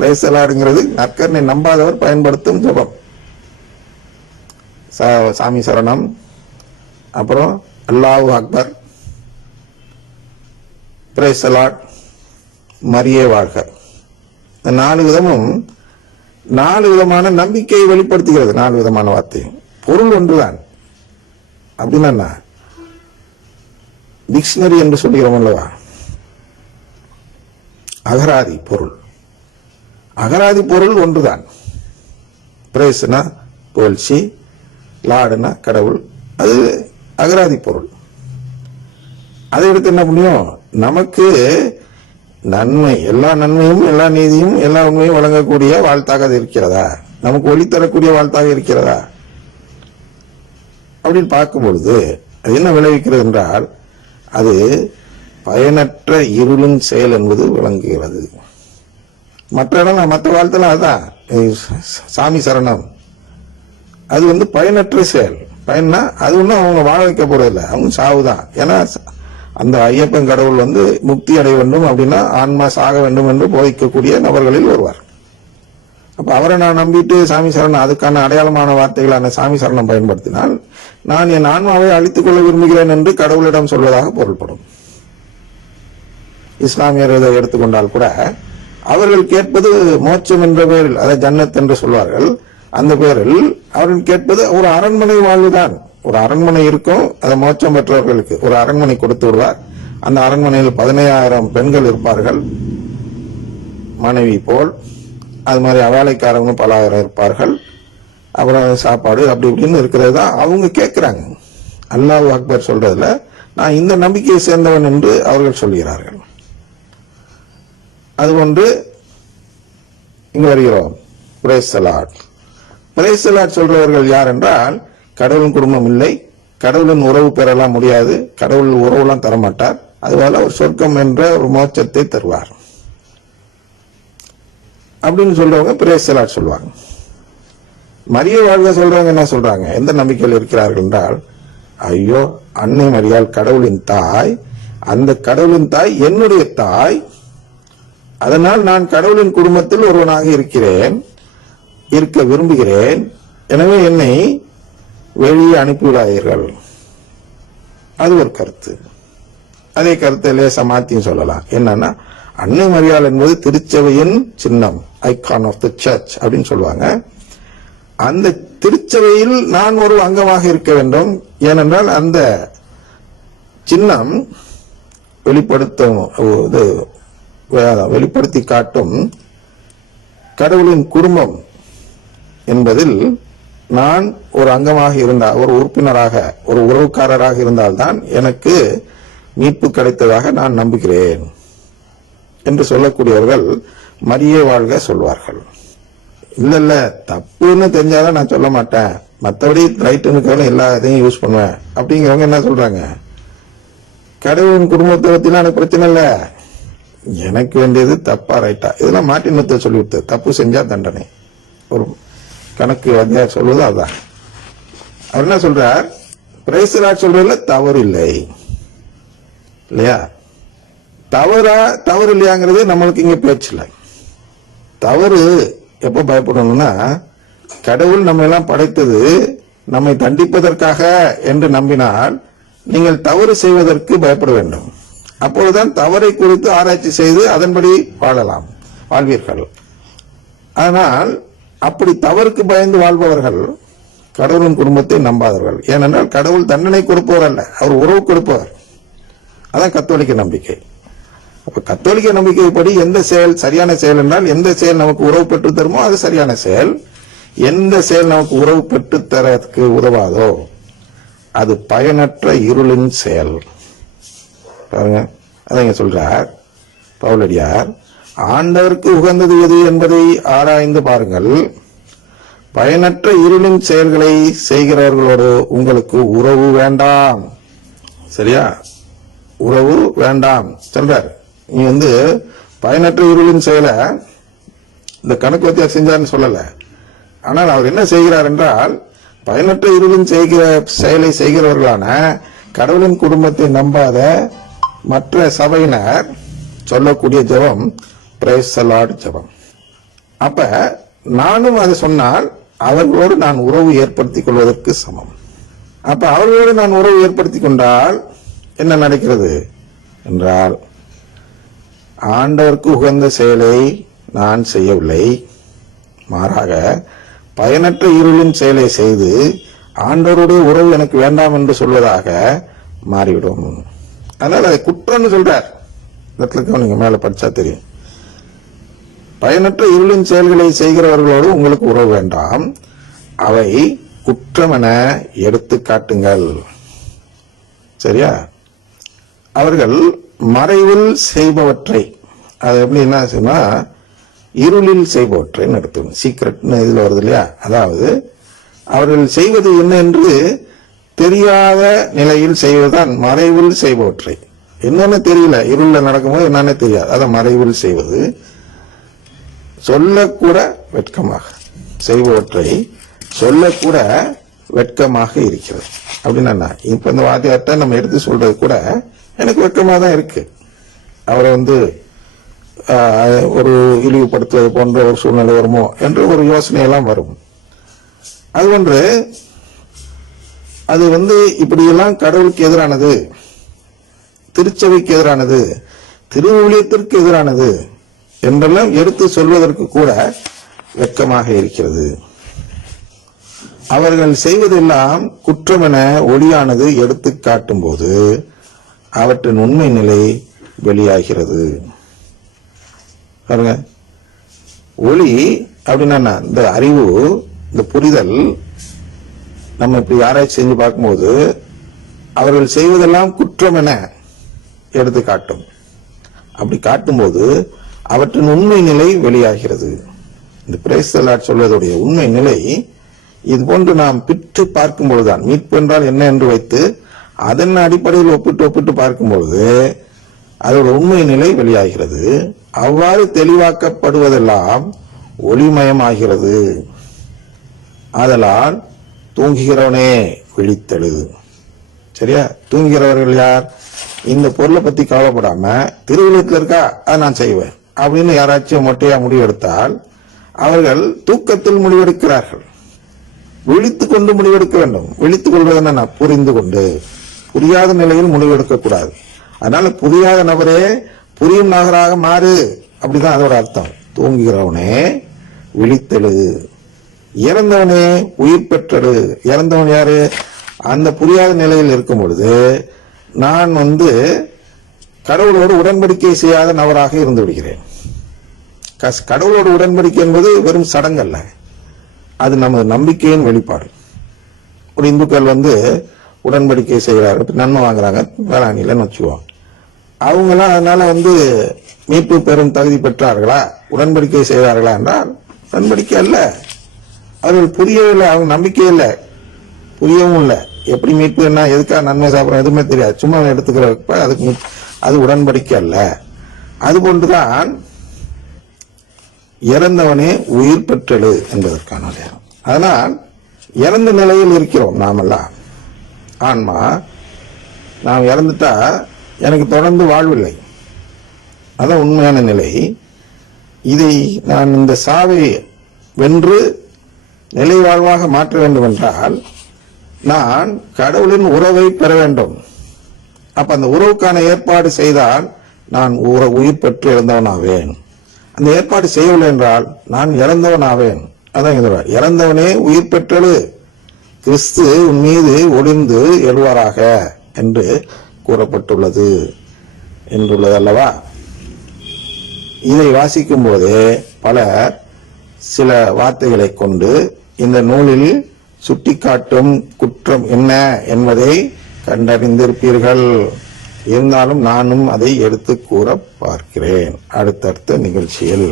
பிரேசலாடுங்கிறது நற்கரனை நம்பாதவர் பயன்படுத்தும் ஜபம். சா- சாமி சரணம். அப்புறம் அல்லாஹ் அக்பர். பிரேசலாட் மரியே வாழ்க. இந்த நாலு விதமும் நாலு விதமான நம்பிக்கையை வெளிப்படுத்துகிறது. நாலு விதமான வார்த்தை. பொருள் ஒன்றுதான். அப்படின்னா டிக்ஷனரி என்று சொல்லுகிறோம் அல்லவா? அகராதி பொருள். அகராதி பொருள் ஒன்றுதான். பிரேஸ்னா புகழ்ச்சி லாடுனா கடவுள் அது அகராதி பொருள். அதை எடுத்து என்ன முடியும் நமக்கு நன்மை எல்லா நன்மையும் எல்லா நீதியும் எல்லா உண்மையும் வழங்கக்கூடிய வாழ்த்தாக அது இருக்கிறதா? நமக்கு ஒளி தரக்கூடிய வாழ்த்தாக இருக்கிறதா? அப்படின்னு பார்க்கும் பொழுது அது என்ன விளைவிக்கிறது என்றால் அது பயனற்ற இருளின் செயல் என்பது விளங்குகிறது. மற்ற இடம் மற்ற வாழ்த்தெல்லாம் அதுதான் சாமி சரணம். அது வந்து பயனற்ற செயல். பயன்னா அது ஒன்றும் அவங்க வாழ வைக்க போறதில்லை. அவங்க சாவுதான். ஏன்னா அந்த ஐயப்பன் கடவுள் வந்து முக்தி அடைய வேண்டும் அப்படின்னா ஆன்மா சாக வேண்டும் என்று போதிக்கக்கூடிய நபர்களில் வருவார் அப்போ அவரை நான் நம்பிட்டு சாமி சரணம் அதுக்கான அடையாளமான வார்த்தைகளான சாமி சரணம் பயன்படுத்தினால் நான் என் ஆன்மாவை அழித்துக் கொள்ள விரும்புகிறேன் என்று கடவுளிடம் சொல்வதாக பொருள்படும். இஸ்லாமியர் இதை எடுத்துக்கொண்டால் கூட அவர்கள் கேட்பது மோட்சம் என்ற பெயரில் அதை ஜன்னத் என்று சொல்வார்கள். அந்த பெயரில் அவர்கள் கேட்பது ஒரு அரண்மனை வாழ்வுதான். ஒரு அரண்மனை இருக்கும் அதை மோட்சம் பெற்றவர்களுக்கு ஒரு அரண்மனை கொடுத்து விடுவார். அந்த அரண்மனையில் பதினையாயிரம் பெண்கள் இருப்பார்கள். மனைவி போல். அது மாதிரி வேலைக்காரங்க பல ஆயிரம் இருப்பார்கள். அப்புறம் சாப்பாடு அப்படி இப்படின்னு இருக்கிறது தான் அவங்க கேட்கிறாங்க. அல்லாஹ் அக்பர் சொல்றதுல நான் இந்த நம்பிக்கையை சேர்ந்தவன் என்று அவர்கள் சொல்கிறார்கள். அதுகொண்டு இங்கு வருகிறோம். பிரேசலாட் பிரேசலாட் சொல்றவர்கள் யார் என்றால் கடவுளின் குடும்பம் இல்லை. கடவுளின் உறவு பெறலாம் முடியாது. கடவுள் உறவுலாம் தரமாட்டார். அதுபோல ஒரு சொர்க்கம் என்ற ஒரு மோட்சத்தை தருவார். அப்படின்னு சொல்றவங்க பிரேசலாட் சொல்லுவாங்க மரிய வாழ்க சொல்றவங்க என்ன சொல்றாங்க? எந்த நம்பிக்கையில் இருக்கிறார்கள் என்றால் ஐயோ அன்னை மரியாள் கடவுளின் தாய் அந்த கடவுளின் தாய் என்னுடைய தாய் அதனால் நான் கடவுளின் குடும்பத்தில் ஒருவனாக இருக்கிறேன் இருக்க விரும்புகிறேன். எனவே என்னை வெளியே அனுப்பிவிடாதீர்கள். அது ஒரு கருத்து. அதே கருத்தை லேசா மாத்தியும் சொல்லலாம். என்னன்னா அன்னை மரியாள் என்பது திருச்சபையின் சின்னம் ஐகான் ஆஃப் த சர்ச் அப்படின்னு சொல்லுவாங்க. அந்த திருச்சபையில் நான் ஒரு அங்கமாக இருக்க வேண்டும். ஏனென்றால் அந்த சின்னம் வெளிப்படுத்தும் இது வெளிப்படுத்தி காட்டும் கடவுளின் குடும்பம் என்பதில் நான் ஒரு அங்கமாக இருந்தால் ஒரு உறுப்பினராக ஒரு உறவுக்காரராக இருந்தால்தான் எனக்கு மீட்பு கிடைத்ததாக நான் நம்புகிறேன் என்று சொல்லக்கூடியவர்கள் மரியே வாழ்க சொல்வார்கள். இல்ல இல்ல தப்புன்னு தெரிஞ்சாதான் நான் சொல்ல மாட்டேன். மற்றபடி ரைட்டுன்னு எல்லா இதையும் யூஸ் பண்ணுவேன். அப்படிங்கிறவங்க என்ன சொல்றாங்க? கடவுளின் குடும்பத்தை பத்திலாம் எனக்கு பிரச்சனை இல்லை. எனக்கு வேண்டியது தப்பா ரைட்டா இதெல்லாம் மாட்டின் சொல்லி சொல்லிவிட்டு தப்பு செஞ்சா தண்டனை. ஒரு கணக்கு வாத்தியார் சொல்வது அதுதான் அவர் என்ன சொல்றார்? பிரைசராக சொல்றதுல தவறு இல்லை இல்லையா? தவறா தவறு இல்லையாங்கிறது நம்மளுக்கு இங்க பேச்சு இல்லை. தவறு எப்ப பயப்படணும்னா கடவுள் நம்ம எல்லாம் படைத்தது நம்மை தண்டிப்பதற்காக என்று நம்பினால் நீங்கள் தவறு செய்வதற்கு பயப்பட வேண்டும். அப்பொழுதுதான் தவறை குறித்து ஆராய்ச்சி செய்து அதன்படி வாழலாம். வாழ்வீர்கள். ஆனால் அப்படி தவறுக்கு பயந்து வாழ்பவர்கள் கடவுளின் குடும்பத்தை நம்பாதவர்கள். ஏனென்றால் கடவுள் தண்டனை கொடுப்பவர் அல்ல அவர் உறவு கொடுப்பவர். அதான் கத்தோலிக்க நம்பிக்கை. அப்ப கத்தோலிக்க நம்பிக்கைப்படி எந்த செயல் சரியான செயல் என்றால் எந்த செயல் நமக்கு உறவு பெற்று தருமோ அது சரியான செயல். எந்த செயல் நமக்கு உறவு பெற்று தரதுக்கு உதவாதோ அது பயனற்ற இருளின் செயல். பாருங்க. அதை சொல்றார் பவுலடியார் ஆண்டவருக்கு உகந்தது எது என்பதை ஆராய்ந்து பாருங்கள். பயனற்ற இருளின் செயல்களை செய்கிறவர்களோடு உங்களுக்கு உறவு வேண்டாம். சரியா? உறவு வேண்டாம். சொல்றார். நீ வந்து பயனற்ற இருளின் செயலை இந்த கணக்கு வத்தியார் செஞ்சார்னு சொல்லல. ஆனால் அவர் என்ன செய்கிறார் என்றால் பயனற்ற இருளின் செய்கிற செயலை செய்கிறவர்களான கடவுளின் குடும்பத்தை நம்பாத மற்ற சபையினர் சொல்லக்கூடிய ஜெபம் பிரேசலாட் ஜெபம். அப்ப நானும் அதை சொன்னால் அவர்களோடு நான் உறவு ஏற்படுத்திக் கொள்வதற்கு சமம். அப்ப அவர்களோடு நான் உறவு ஏற்படுத்திக் கொண்டால் என்ன நடக்கிறது என்றால் ஆண்டவருக்கு உகந்த செயலை நான் செய்யவில்லை. மாறாக பயனற்ற இருளின் செயலை செய்து ஆண்டவருடைய உறவு எனக்கு வேண்டாம் என்று சொல்வதாக மாறிவிடும். அதனால அதை குற்றம்னு சொல்றார். இடத்துல கவனிங்க மேல படிச்சா தெரியும். பயனற்ற இருளின் செயல்களை செய்கிறவர்களோடு உங்களுக்கு உறவு வேண்டாம். அவை குற்றம் என எடுத்து காட்டுங்கள். சரியா? அவர்கள் மறைவில் செய்பவற்றை அது எப்படி என்ன ஆச்சுன்னா இருளில் செய்பவற்றை நடத்தும் சீக்ரெட்னு இதுல வருது இல்லையா? அதாவது அவர்கள் செய்வது என்ன என்று தெரியாத நிலையில் செய்வதுதான் மறைவில் செய்பவற்றை. என்னன்னு தெரியல இருள்ல நடக்கும்போது என்னன்னு தெரியாது. அதை மறைவில் செய்வது. சொல்லக்கூட வெட்கமாக. செய்பவற்றை சொல்லக்கூட வெட்கமாக இருக்கிறது. அப்படின்னா என்ன? இப்ப இந்த வாத்தியார்ட்ட நம்ம எடுத்து சொல்றது கூட எனக்கு வெட்கமாக தான் இருக்கு. அவரை வந்து ஒரு இழிவுபடுத்துவது போன்ற ஒரு சூழ்நிலை வருமோ என்ற ஒரு யோசனையெல்லாம் வரும். அது ஒன்று அது வந்து இப்படியெல்லாம் கடவுளுக்கு எதிரானது திருச்சபைக்கு எதிரானது திருவுளியத்திற்கு எதிரானது என்றெல்லாம் எடுத்து சொல்வதற்கு கூட வெக்கமாக இருக்கிறது. அவர்கள் செய்வதெல்லாம் குற்றம் என ஒளியானது எடுத்து காட்டும் போது அவற்றின் உண்மை நிலை வெளியாகிறது. பாருங்க. ஒளி அப்படின்னா இந்த அறிவு இந்த புரிதல் நம்ம இப்படி ஆராய்ச்சி செஞ்சு பார்க்கும்போது அவர்கள் செய்வதெல்லாம் குற்றம் என எடுத்து காட்டும். அப்படி காட்டும்போது அவற்றின் உண்மை நிலை வெளியாகிறது. இந்த பிரேசலாட் சொல்வதுடைய உண்மை நிலை இது போன்று நாம் பிற்று பார்க்கும் பொழுதுதான் மீட்பு என்றால் என்ன என்று வைத்து அதன் அடிப்படையில் ஒப்பிட்டு ஒப்பிட்டு பார்க்கும்பொழுது அதோட உண்மை நிலை வெளியாகிறது. அவ்வாறு தெளிவாக்கப்படுவதெல்லாம் ஒளிமயமாகிறது. ஆதலால் தூங்குகிறவனே விழித்தெழுது. சரியா? தூங்குகிறவர்கள் யார்? இந்த பொருளை பத்தி கவலைப்படாம திருவிழத்தில் இருக்கா? அதை நான் செய்வேன். அப்படின்னு யாராச்சும் மொட்டையா முடிவெடுத்தால் அவர்கள் தூக்கத்தில் முடிவெடுக்கிறார்கள். விழித்துக் கொண்டு முடிவெடுக்க வேண்டும். விழித்துக் கொள்வது என்ன? புரிந்து கொண்டு. புரியாத நிலையில் முடிவெடுக்க கூடாது அதனால புரியாத நபரே புரியும் நகராக மாறு. அப்படிதான் அதோட அர்த்தம். தூங்குகிறவனே விழித்தெழு இறந்தவனே உயிர் பெற்றடு. இறந்தவன் யாரு? அந்த புரியாத நிலையில் இருக்கும் பொழுது நான் வந்து கடவுளோடு உடன்படிக்கை செய்யாத நபராக இருந்து விடுகிறேன். கஸ்- கடவுளோடு உடன்படிக்கை என்பது வெறும் சடங்கல்ல. அது நமது நம்பிக்கையின் வெளிப்பாடு. ஒரு இந்துக்கள் வந்து உடன்படிக்கை செய்கிறார்கள் நன்மை வாங்குறாங்க வேளாண்மையிலன்னு வச்சுக்குவோம் அவங்களாம் அதனால வந்து மீட்பு பெறும் தகுதி பெற்றார்களா? உடன்படிக்கை செய்தார்களா என்றால் உடன்படிக்கை அல்ல. அவர்கள் புரியவில்லை அவங்க நம்பிக்கையே இல்லை. புரியவும் இல்லை. எப்படி மீட்பு என்ன எதுக்காக நன்மை சாப்பிட்றோம் எதுவுமே தெரியாது. சும்மா எடுத்துக்கிறப்ப அதுக்கு அது உடன்படிக்கை அல்ல. அதுபோன்றுதான் இறந்தவனே உயிர் பெற்றெழு என்பதற்கான நேரம். அதனால் இறந்த நிலையில் இருக்கிறோம் நாமெல்லாம். ஆன்மா நாம் இறந்துட்டா எனக்கு தொடர்ந்து வாழ்வில்லை. அதான் உண்மையான நிலை. இதை நான் இந்த சாவை வென்று நிலை வாழ்வாக மாற்ற வேண்டும் என்றால் நான் கடவுளின் உறவை பெற வேண்டும். அப்ப அந்த உறவுக்கான ஏற்பாடு செய்தால் நான் உற- உயிர் பெற்று இறந்தவனாவேன். அந்த ஏற்பாடு செய்யவில்லை என்றால் நான் இறந்தவனாவேன். அதான் இங்க இறந்தவனே உயிர் பெற்றெழு. கிறிஸ்து உன் மீது ஒளிந்து எழுவாராக என்று கூறப்பட்டுள்ளது என்றுள்ளது அல்லவா? இதை வாசிக்கும் போதே பலர் சில வார்த்தைகளை கொண்டு இந்த நூலில் சுட்டிக்காட்டும் குற்றம் என்ன என்பதை கண்டறிந்திருப்பீர்கள். இருந்தாலும் நானும் அதை எடுத்து கூற பார்க்கிறேன். அடுத்தடுத்த நிகழ்ச்சியில்